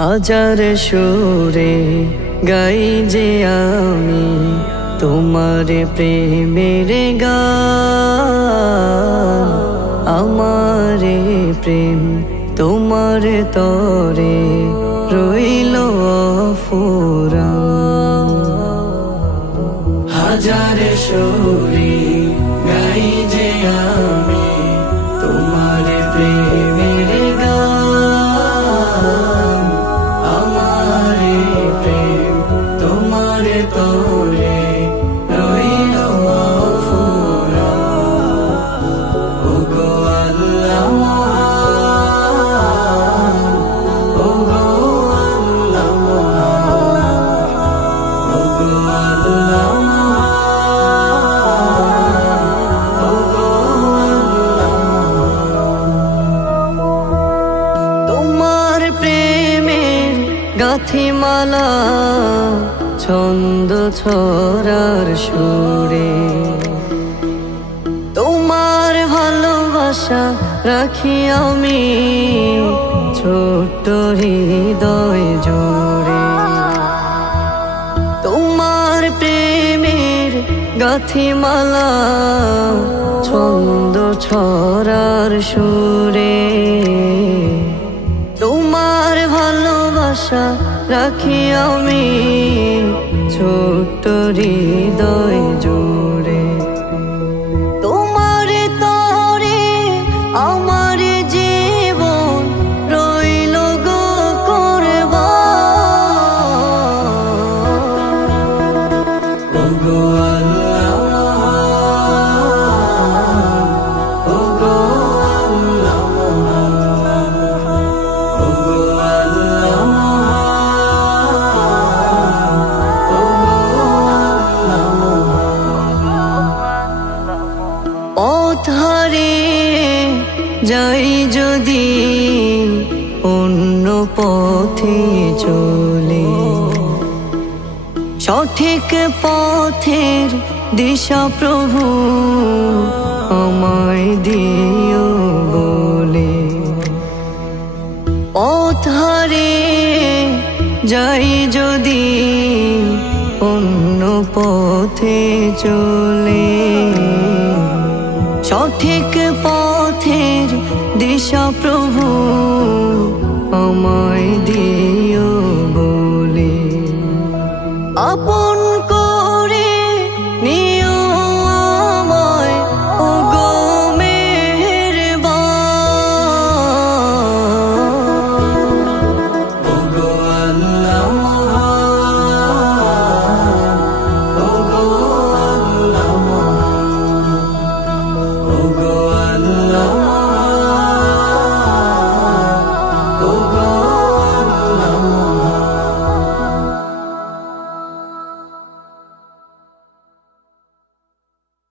হাজার সুরে গাই যে আমি তোমার প্রেমের গান। আমার প্রেম তোমার তরে রইল অফুরান। হাজার সুরে গাই যে আমি তোমার প্রেমের গান। আমার প্রেম তোমার তরে রইল অফুরান। ওগো আল্লাহ মহান, ওগো আল্লাহ মহান, ওগো আল্লাহ মহান, ওগো আল্লাহ মহান। তোমার প্রেমের গাথিমালা ছন্দ ছড়ার সুরে, তোমার ভালোবাসা রাখি আমি ছোট্ট হৃদয় জুড়ে। তোমার প্রেমের গাথিমালা ছন্দ ছড়ার সুরে, তোমার ভালোবাসা রাখি আমি ছোট্ট হৃদয় জুড়ে। তোমার তরে আমার জীবন রইল গো কুরবান। ওগো আল্লাহ মহান, ওগো আল্লাহ মহান, ওগো আল্লাহ মহান, ওগো আল্লাহ মহান। পথ হারিয়ে যাই যদি অন্য পথে চলে, সঠিক পথের দিশা প্রভু আমায় দিও বলে। পথ হারিয়ে যাই যদি অন্য পথে চলে, সঠিক পথের দিশা প্রভু আমায় দিও বলে। আপন